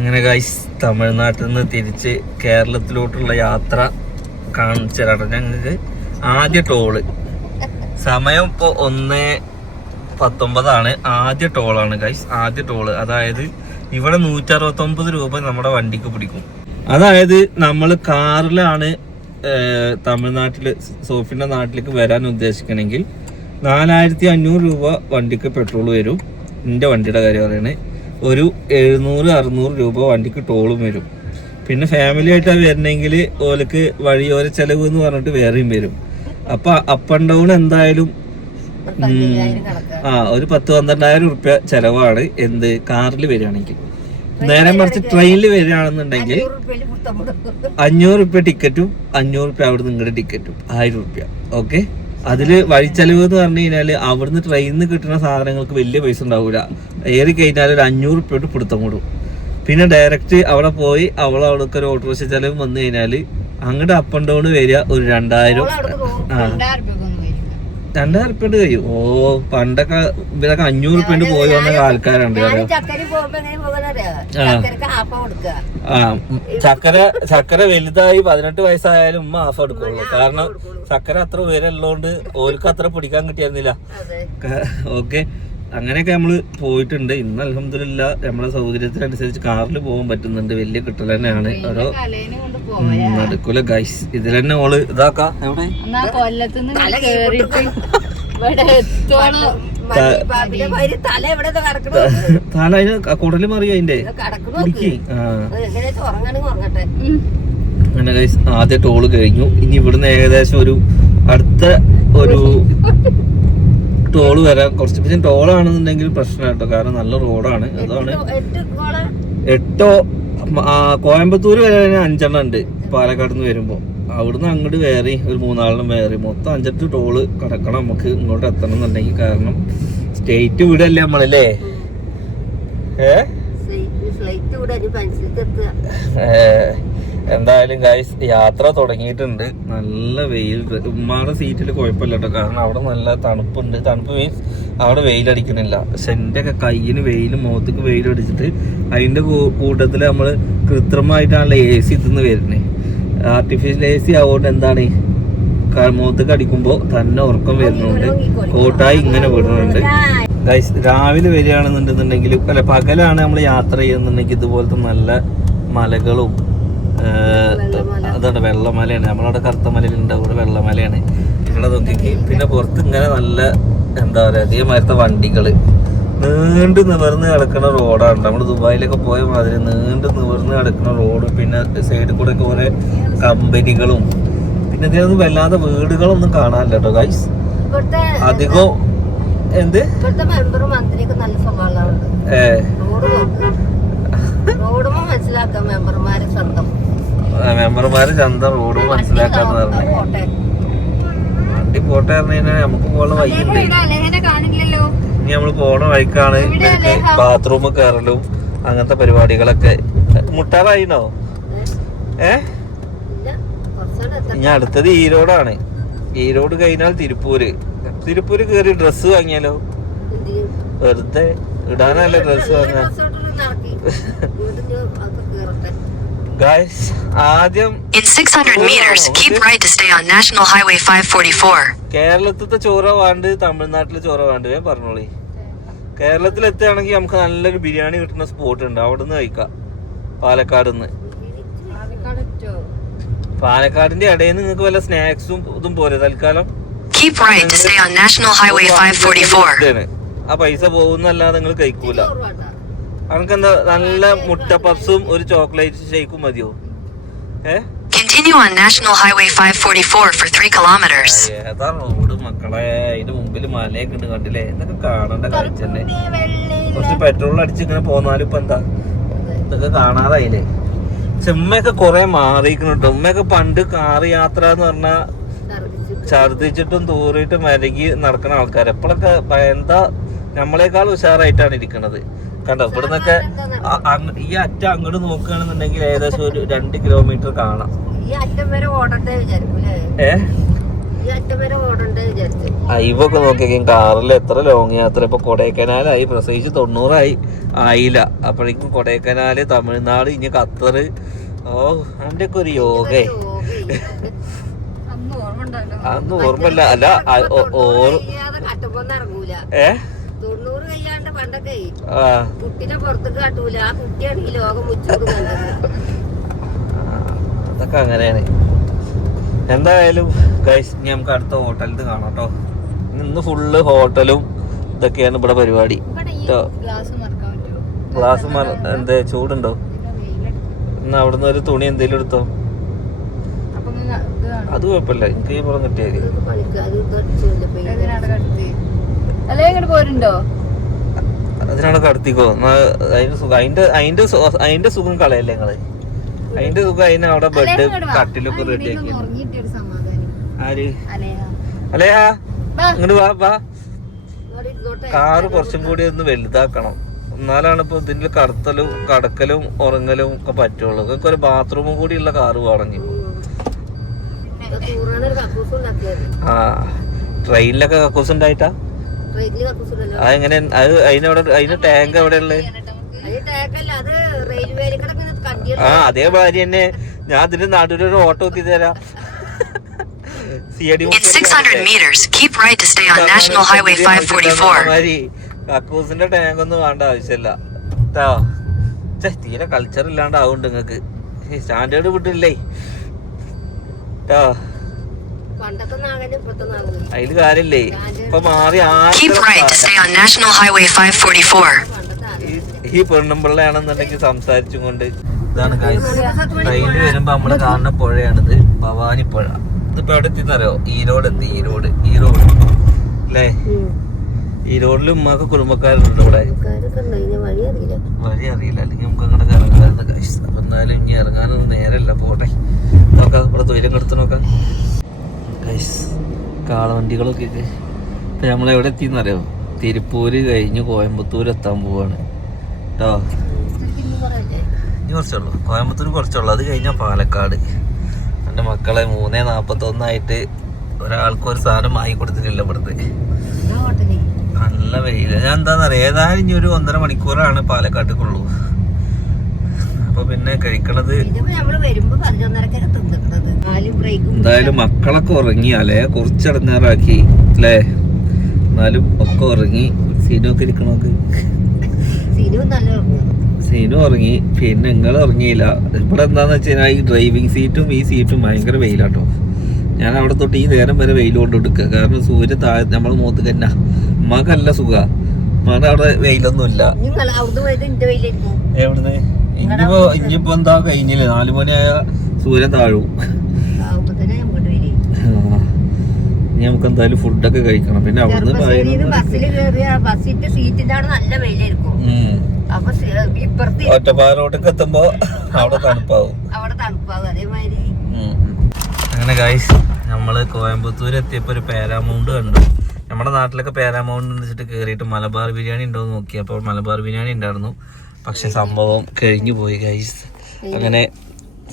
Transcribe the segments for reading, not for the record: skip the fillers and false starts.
അങ്ങനെ ഗൈസ് തമിഴ്നാട്ടിൽ നിന്ന് തിരിച്ച് കേരളത്തിലോട്ടുള്ള യാത്ര കാണിച്ചു തരാം ഞങ്ങൾക്ക്. ആദ്യ ടോള് സമയം ഇപ്പോൾ 1:19 ആദ്യ ടോളാണ് ഗൈസ്. ആദ്യ ടോള് അതായത് ഇവിടെ 169 രൂപ നമ്മുടെ വണ്ടിക്ക് പിടിക്കും. അതായത് നമ്മൾ കാറിലാണ് തമിഴ്നാട്ടില് സോഫിന്റെ നാട്ടിലേക്ക് വരാൻ ഉദ്ദേശിക്കണമെങ്കിൽ 4500 രൂപ വണ്ടിക്ക് പെട്രോൾ വരും. എൻ്റെ വണ്ടിയുടെ കാര്യം പറയണേ. ഒരു 700-600 രൂപ വണ്ടിക്ക് ടോളും വരും. പിന്നെ ഫാമിലി ആയിട്ടാണ് വരണമെങ്കിൽ ഓലക്ക് വഴിയോര ചെലവ് എന്ന് പറഞ്ഞിട്ട് വേറെയും വരും. അപ്പൊ അപ്പ് ആൻഡ് ഡൗൺ എന്തായാലും ഒരു 10-12,000 റുപ്യ ചെലവാണ് എന്ത് കാറിൽ വരികയാണെങ്കിൽ. നേരെ മറിച്ച് ട്രെയിനിൽ വരികയാണെന്നുണ്ടെങ്കിൽ 500 റുപ്യ ടിക്കറ്റും 500 റുപ്യ അവിടെ നിങ്ങളുടെ ടിക്കറ്റും 1000 റുപ്യ. ഓക്കെ, അതില് വഴിച്ചെലവ് എന്ന് പറഞ്ഞു കഴിഞ്ഞാല് അവിടുന്ന് ട്രെയിനിൽ നിന്ന് കിട്ടുന്ന സാധനങ്ങൾക്ക് വലിയ പൈസ ഉണ്ടാവില്ല. ഏറി കഴിഞ്ഞാൽ ഒരു 500 റുപ്യ പിടുത്തം കൂടും. പിന്നെ ഡയറക്റ്റ് അവിടെ പോയി അവിടേക്ക് ഒരു ഓട്ടോറിക്ഷ ചെലവ് വന്നു കഴിഞ്ഞാല് അങ്ങോട്ട് അപ്പ് ആൻഡ് ഡൗൺ വരിക ഒരു 2000 റുപ്യ കഴിയും. ഓ പണ്ടൊക്കെ ഇവരൊക്കെ 500 റുപ്യ പോയി വന്ന ആൾക്കാരുണ്ട്. ചക്കര വലുതായി 18 വയസ്സായാലും ഉമ്മ ഹാഫ് എടുക്കുള്ളൂ. കാരണം ചക്കര അത്ര ഉയരമുള്ളതുകൊണ്ട് ഓർക്ക് അത്ര പിടിക്കാൻ കിട്ടിയിരുന്നില്ല. ഓക്കെ, അങ്ങനെയൊക്കെ നമ്മള് പോയിട്ടുണ്ട്. ഇന്ന് അൽഹംദുലില്ലാ നമ്മളെ സൗകര്യത്തിനനുസരിച്ച് കാറിൽ പോകാൻ പറ്റുന്നുണ്ട്. വലിയ കിട്ടൽ തന്നെയാണ്. ഓരോ നടക്കൂല ഗൈസ്. ഇതിൽ തന്നെ ഓള് ഇതാക്കാം എവിടെ തല അതിന് കുടല് മറിയോ അതിന്റെ അങ്ങനെ ഗൈസ്. ആദ്യ ടോള് കഴിഞ്ഞു. ഇനി ഇവിടുന്ന് ഏകദേശം ഒരു അടുത്ത ഒരു ടോള് വരാൻ കുറച്ച് പിന്നെ ടോളാണെന്നുണ്ടെങ്കിൽ പ്രശ്നം കേട്ടോ. കാരണം നല്ല റോഡാണ്. അതാണ് 8 കോയമ്പത്തൂർ വരെ 5 ഉണ്ട് പാലക്കാട് നിന്ന് വരുമ്പോ. അവിടുന്ന് അങ്ങോട്ട് വേറെ ഒരു 3 വേറെ മൊത്തം 5 ടോള് കടക്കണം നമുക്ക് ഇങ്ങോട്ട് എത്തണം എന്നുണ്ടെങ്കിൽ. കാരണം സ്റ്റേറ്റ് വിടല്ലേ നമ്മളല്ലേ. എന്തായാലും ഗൈസ് യാത്ര തുടങ്ങിയിട്ടുണ്ട്. നല്ല വെയിൽ. ഉമ്മാടെ സീറ്റിൽ കുഴപ്പമില്ല കേട്ടോ. കാരണം അവിടെ നല്ല തണുപ്പുണ്ട്. തണുപ്പ് മീൻസ് അവിടെ വെയിലടിക്കണില്ല. പക്ഷെ എൻ്റെ ഒക്കെ കയ്യിന് വെയിലും മുഖത്തേക്ക് വെയിലടിച്ചിട്ട് അതിൻ്റെ കൂട്ടത്തിൽ നമ്മൾ കൃത്രിമമായിട്ടാണല്ലോ AC തിന്ന് വരുന്നത്. ആർട്ടിഫിഷ്യൽ AC ആവുകൊണ്ട് എന്താണ് മുഖത്തേക്ക് അടിക്കുമ്പോൾ തന്നെ ഉറക്കം വരുന്നുണ്ട്. കോട്ടായി ഇങ്ങനെ വിടുന്നുണ്ട് ഗൈസ്. രാവിലെ വരികയാണെന്നുണ്ടെന്നുണ്ടെങ്കിൽ അല്ല പകലാണ് നമ്മൾ യാത്ര ചെയ്യുന്നുണ്ടെങ്കിൽ ഇതുപോലത്തെ നല്ല മലകളും അതാണ് വെള്ളമലയാണ്. നമ്മളവിടെ കറുത്തമലയിലുണ്ട്, അവിടെ വെള്ളമലയാണ്. ഇവിടെ നോക്കിക്ക് പിന്നെ പുറത്ത് ഇങ്ങനെ നല്ല എന്താ പറയുക അതേമാതിരത്തെ വണ്ടികള് നീണ്ടു നിവർന്ന് കിടക്കുന്ന റോഡാണ്. നമ്മൾ ദുബായിലൊക്കെ പോയ മാതിരി നീണ്ടു നിവർന്ന് കിടക്കുന്ന റോഡ്. പിന്നെ സൈഡിൽ കൂടെ ഒക്കെ കുറെ കമ്പനികളും പിന്നെ ഇതിനൊന്നും വല്ലാതെ വീടുകളൊന്നും കാണാനില്ല കേട്ടോ ഗൈസ്. അധികം എന്ത് മെമ്പർമാര് ചന്തം റോഡ് മനസ്സിലാക്കാന്ന് പറഞ്ഞു. വണ്ടി പോട്ടെ പറഞ്ഞു കഴിഞ്ഞാൽ നമുക്ക് പോകാനുള്ള വഴിയുണ്ട്. ഇനി നമ്മള് പോണ വഴിക്കാണ് ബാത്റൂം കയറലും അങ്ങനത്തെ പരിപാടികളൊക്കെ. മുട്ടാറായിനോ? ഇനി അടുത്തത് ഈരോടാണ്. ഈരോട് കഴിഞ്ഞാൽ തിരുപ്പൂര് കയറി ഡ്രസ്സ് വാങ്ങിയാലോ? വെറുതെ ഇടാനല്ല ഡ്രസ്സ് വാങ്ങാൻ. Guys, ആദ്യം കേരളത്തിലത്തെ ചോറ വേണ്ട തമിഴ്നാട്ടിലെ ചോറ വേണ്ട പറഞ്ഞോളി. കേരളത്തിൽ എത്തുകയാണെങ്കിൽ നമുക്ക് നല്ലൊരു ബിരിയാണി കിട്ടുന്ന സ്പോട്ട് ഉണ്ട്. അവിടെ നിന്ന് കഴിക്കാം. പാലക്കാടിന്റെ ഇടയിൽ നിങ്ങൾക്ക് വല്ല സ്നാക്സും ഇതും പോരെ തൽക്കാലം. ആ പൈസ പോകുന്നല്ലാതെ നിങ്ങൾ കഴിക്കൂല. അനക്കെന്താ നല്ല മുട്ട പപ്സും ഒരു ചോക്ലേറ്റ് ഷേക്കും മതിയോ? ഏതാ റോഡ് മക്കളെ. അതിന്റെ മുമ്പിൽ മലയൊക്കെ ഉണ്ട് കണ്ടില്ലേ. ഇതൊക്കെ കാണേണ്ട കാഴ്ച തന്നെ. കുറച്ച് പെട്രോൾ അടിച്ച് ഇങ്ങനെ പോന്നാലും ഇപ്പൊ എന്താ ഇതൊക്കെ കാണാറായില്ലേ. പക്ഷെ ഉമ്മയൊക്കെ കൊറേ മാറിയിരിക്കണം കേട്ടോ. ഉമ്മയൊക്കെ പണ്ട് കാറ് യാത്ര എന്ന് പറഞ്ഞാ ഛർദിച്ചിട്ടും തൂറിയിട്ടും മരകി നടക്കുന്ന ആൾക്കാർ. എപ്പോഴൊക്കെ എന്താ നമ്മളെക്കാൾ ഉഷാറായിട്ടാണ് ഇരിക്കണത്. കണ്ടോ ഇവിടുന്നൊക്കെ ഈ അറ്റം അങ്ങോട്ട് നോക്കുകയാണെന്നുണ്ടെങ്കിൽ ഏകദേശം ഒരു 2 കിലോമീറ്റർ കാണാം. അയവൊക്കെ നോക്കിയേക്കും കാറിൽ എത്ര ലോങ് യാത്ര. ഇപ്പൊ കൊടൈക്കനാലായി, പ്രസവിച്ച് 90 ആയില്ല. അപ്പോഴേക്കും കൊടൈക്കനാല്, തമിഴ്നാട്, ഇനി ഖത്തർ. ഓ അതിന്റെ ഒക്കെ ഒരു യോഗേ. അന്ന് ഓർമ്മല്ല. അല്ല അതൊക്കെ അങ്ങനെയാണ്. എന്തായാലും ഗൈസ് ഇനി നമുക്ക് അടുത്ത ഹോട്ടലിൽ കാണാം കേട്ടോ. ഇന്ന് ഫുള്ള് ഹോട്ടലും ഇതൊക്കെയാണ് ഇവിടെ പരിപാടി. ഗ്ലാസ് എന്താ ചൂടുണ്ടോ? എന്നാ അവിടുന്ന് ഒരു തുണി എന്തേലും എടുത്തോ. അത് കുഴപ്പമില്ല, എനിക്ക് ഈ പുറം കിട്ടിയാൽ അതിനാണ് കടത്തിക്കോ. അതിന്റെ സുഖം കളയല്ലേ നിങ്ങള്. അതിന്റെ സുഖം അതിന് അവിടെ ബെഡ് കട്ടിലൊക്കെ റെഡിയാക്കി. ആര് അല്ലയാ ഇങ്ങോട്ട് വാ. കാറ് കുറച്ചും കൂടി ഒന്ന് വലുതാക്കണം, എന്നാലാണ് ഇപ്പൊ ഇതിന്റെ കടത്തലും കടക്കലും ഉറങ്ങലും ഒക്കെ പറ്റുള്ളൂ. നിങ്ങൾക്ക് ഒരു ബാത്റൂമും കൂടി ഉള്ള കാറ് വേണമെങ്കിൽ. ആ ട്രെയിനിലൊക്കെ കക്കൂസ് ഉണ്ടായിട്ടാ അതെങ്ങനെ? അത് അതിന് ടാങ്ക് എവിടെ ഉള്ളത്? ആ അതേ ഭാര്യ തന്നെ. ഞാൻ അതിന്റെ നടുവിലൊരു ഓട്ടോ എത്തി തരാം. കക്കൂസിന്റെ ടാങ്ക് ഒന്നും വേണ്ട ആവശ്യമില്ല കേട്ടോ. തീരെ കൾച്ചർ ഇല്ലാണ്ടാവുണ്ട് നിങ്ങക്ക്. സ്റ്റാൻഡേർഡ് വിട്ടില്ലേ കേട്ടോ. അതില് കാര്യല്ലേ, ഇപ്പൊ മാറി. ഈ പെണ്ണുമ്പിള്ളയാണെന്നുണ്ടെങ്കിൽ സംസാരിച്ചും കൊണ്ട്. ഇതാണ് ട്രെയിനിൽ വരുമ്പോ നമ്മള് കാണുന്ന പുഴയാണിത്, ഭവാനി പുഴ. ഇതിപ്പോ എവിടെ എത്തിന്നറിയോ? ഈരോട് എത്തി. ഈരോട് അല്ലേ? ഈരോഡിലും ഉമ്മക്ക് കുടുംബക്കാരുണ്ട് ഇവിടെ. വഴി അറിയില്ല, അല്ലെങ്കിൽ നമുക്ക് അങ്ങനെ ഇറങ്ങാറുണ്ട് ഗൈസ്. അപ്പൊ എന്നാലും ഇനി ഇറങ്ങാനൊന്നും നേരല്ല, പോട്ടെ. നോക്കാം ഇവിടെ തൊഴിലും കെടുത്ത് നോക്കാം ഗൈസ്. കാളവണ്ടികളൊക്കെ ഇപ്പൊ നമ്മളെവിടെ എത്തിന്നറിയോ? തിരുപ്പൂര് കഴിഞ്ഞ് കോയമ്പത്തൂർ എത്താൻ പോവാണ് കേട്ടോ. ഇനി കുറച്ചുള്ളൂ, കോയമ്പത്തൂർ കുറച്ചുള്ളൂ. അത് കഴിഞ്ഞാൽ പാലക്കാട്. എൻ്റെ മക്കളെ 3:41 ഒരാൾക്ക് ഒരു സാധനം വാങ്ങി കൊടുത്തിട്ടില്ല ഇവിടുത്തെ. നല്ല വെയില്. ഞാൻ എന്താന്നറിയാം, ഏതായാലും ഇനി ഒരു 1.5 മണിക്കൂറാണ് പാലക്കാട്ടേക്കുള്ളൂ. അപ്പൊ പിന്നെ കഴിക്കണത് എന്തായാലും മക്കളൊക്കെ ഉറങ്ങി. അല്ലേ കുറച്ചിടങ്ങാറാക്കി അല്ലേ? എന്നാലും ഒക്കെ ഉറങ്ങി. സീനൊക്കെ ഇരിക്കണോക്ക്. സീനും ഉറങ്ങി. പിന്നെ നിങ്ങൾ ഉറങ്ങിയില്ല. ഇവിടെ എന്താന്ന് വെച്ച് കഴിഞ്ഞാൽ ഈ ഡ്രൈവിംഗ് സീറ്റും ഈ സീറ്റും ഭയങ്കര വെയിലാട്ടോ. ഞാൻ അവിടെ തൊട്ട് ഈ നേരം വരെ വെയിൽ കൊണ്ടെടുക്കുക. കാരണം സൂര്യൻ താഴെ നമ്മളെ മുഖത്ത് തന്നെ. ഉമ്മക്കല്ല സുഖ. ഉമ്മാടെ അവിടെ വെയിലൊന്നുമില്ല. എവിടുന്ന്? ഇനിയിപ്പോ എന്താ കഴിഞ്ഞില്ലേ? 4 മണിയായ സൂര്യൻ താഴും. ഇനി നമുക്ക് എന്തായാലും ഫുഡൊക്കെ കഴിക്കണം. പിന്നെ അവിടുന്ന് ഒറ്റപ്പാലോട്ടൊക്കെ എത്തുമ്പോ അവിടെ തണുപ്പാവും. അങ്ങനെ ഗൈസ് നമ്മള് കോയമ്പത്തൂർ എത്തിയപ്പോ ഒരു പാരാമൗണ്ട് കണ്ടു. നമ്മുടെ നാട്ടിലൊക്കെ പാരാമൗണ്ട് വെച്ചിട്ട് കേറിയിട്ട് മലബാർ ബിരിയാണി ഉണ്ടോ എന്ന് നോക്കി. അപ്പോൾ മലബാർ ബിരിയാണി ഉണ്ടായിരുന്നു. പക്ഷെ സംഭവം കഴിഞ്ഞു പോയി ഗൈസ്. അങ്ങനെ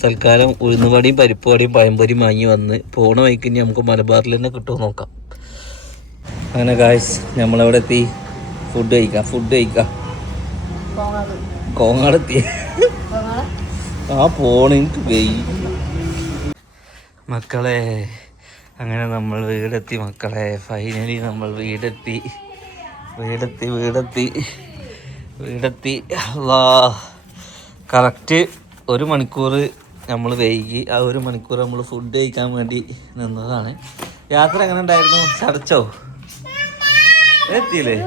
തൽക്കാലം ഉഴുന്നുവടിയും പരിപ്പുവടിയും പഴംപൊരിയും വാങ്ങി വന്ന് പോണ വഴിക്ക് ഇനി നമുക്ക് മലബാറിൽ തന്നെ കിട്ടുമോ നോക്കാം. അങ്ങനെ ഗൈസ് നമ്മളവിടെ എത്തി. ഫുഡ് കഴിക്കാം. കോങ്ങാടെത്തി. ആ പോണെനിക്ക് വെയിൽ മക്കളെ. അങ്ങനെ നമ്മൾ വീടെത്തി മക്കളെ. ഫൈനലി നമ്മൾ വീടെത്തി. അല്ലാ കറക്റ്റ് 1 മണിക്കൂർ നമ്മൾ വൈകി. ആ 1 മണിക്കൂർ നമ്മൾ ഫുഡ് കഴിക്കാൻ വേണ്ടി നിന്നതാണ്. യാത്ര എങ്ങനെ ഉണ്ടായിരുന്നു? ചടച്ചോ? എത്തിയില്ലേ?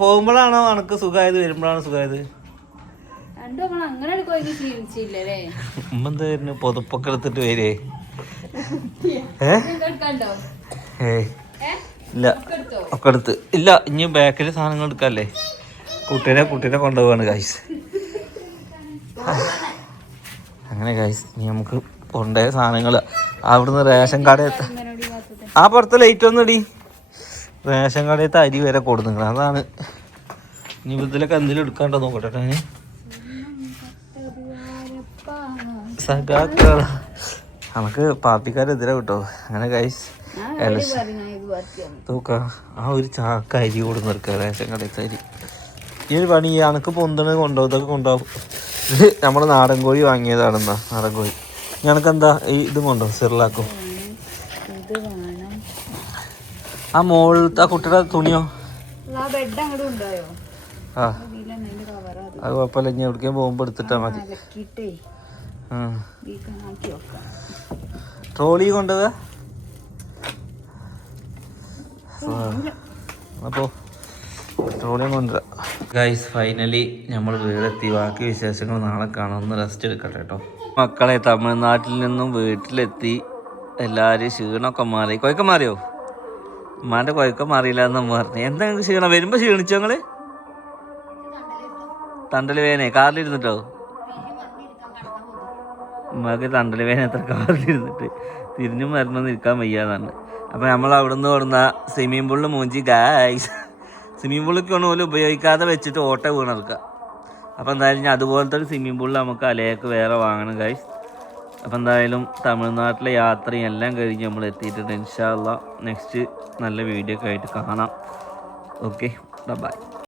പോകുമ്പോഴാണോ അനക്ക് സുഖമായത്, വരുമ്പോഴാണോ സുഖമായത്? ഉമ്മ എന്തായിരുന്നു പൊതുപ്പൊക്കെ എടുത്തിട്ട് വരേ? ഇല്ല ഒക്കെ എടുത്ത് ഇല്ല. ഇനി ബാക്കിൽ സാധനങ്ങൾ എടുക്കാല്ലേ? കുട്ടീനെ കൊണ്ടുപോവാണ് ഗൈസ്. അങ്ങനെ ഗൈസ് ഇനി നമുക്ക് കൊണ്ടുപോയ സാധനങ്ങൾ അവിടുന്ന് റേഷൻ കടയത്ത് ആ പുറത്ത് ലൈറ്റ് ഒന്നും ഇടി. റേഷൻ കടയത്ത് അരി വരെ കൊടുക്കുന്നുണ്ട്. അതാണ് ഇനി ഇതിലൊക്കെ എന്തെങ്കിലും എടുക്കാണ്ടോ നോക്കട്ടെ. സഖാക്കള നമുക്ക് പാർട്ടിക്കാരെതിരെ കിട്ടോ അങ്ങനെ ഗൈസ് തൂക്ക ആ ഒരു ചാക്ക അരി കൂടെ നിർക്കുക റേഷൻ കടയിൽ അരി. ഈ ഒരു പണി അനക്ക് പൊന്തണ കൊണ്ടുപോകും ഇതൊക്കെ കൊണ്ടുപോകും. ഇത് നമ്മുടെ നാടൻ കോഴി വാങ്ങിയതാണെന്നാ നാടൻ കോഴി. ഞനക്കെന്താ ഈ ഇതും കൊണ്ടോ സിറിലാക്കും. ആ മോളത്തെ ആ കുട്ടിയുടെ തുണിയോ ആ അത് കുഴപ്പമില്ല. ഇനി എവിടേക്കും പോകുമ്പോൾ എടുത്തിട്ടാ മതി. ട്രോളി കൊണ്ടുപോവാ അപ്പോൾ ട്രോളിയും കൊണ്ടുവരാം. ഗൈസ് ഫൈനലി നമ്മൾ വീടെത്തി. ബാക്കി വിശേഷങ്ങൾ നാളെ കാണാം. ഒന്ന് റെസ്റ്റ് എടുക്കട്ടെ കേട്ടോ. മക്കളെ തമിഴ്നാട്ടിൽ നിന്നും വീട്ടിലെത്തി. എല്ലാവരും ക്ഷീണമൊക്കെ മാറി. കൊയക്കം മാറിയോ? ഉമ്മാൻ്റെ കൊയക്കം മാറിയില്ല എന്ന് നമ്മൾ പറഞ്ഞു. എന്താ നിങ്ങൾക്ക് ക്ഷീണം? വരുമ്പോൾ ക്ഷീണിച്ചോ നിങ്ങൾ? തണ്ടൽ വേനെ കാറിലിരുന്നിട്ടോ? ഉമ്മക്ക് തണ്ടൽ വേന എത്ര കാറിലിരുന്നിട്ട് തിരിഞ്ഞും വരണമെന്ന് നിൽക്കാൻ വയ്യാന്നാണ്. അപ്പോൾ നമ്മൾ അവിടെ നിന്ന് കൊടുന്ന സ്വിമ്മിംഗ് പൂളിൽ മൂഞ്ചി ഗായ്സ്. സ്വിമ്മിംഗ് പൂളിലേക്ക് പോലും ഉപയോഗിക്കാതെ വെച്ചിട്ട് ഓട്ട വീണെടുക്കുക. അപ്പോൾ എന്തായാലും ഞാൻ അതുപോലത്തെ ഒരു സ്വിമ്മിംഗ് പൂളിൽ നമുക്ക് അലയൊക്കെ വേറെ വാങ്ങണം ഗൈസ്. അപ്പോൾ എന്തായാലും തമിഴ്നാട്ടിലെ യാത്രയും എല്ലാം കഴിഞ്ഞ് നമ്മൾ എത്തിയിട്ടുണ്ട്. ഇൻഷാ അല്ലാഹ് നെക്സ്റ്റ് നല്ല വീഡിയോ ഒക്കെ ആയിട്ട് കാണാം. Okay bye.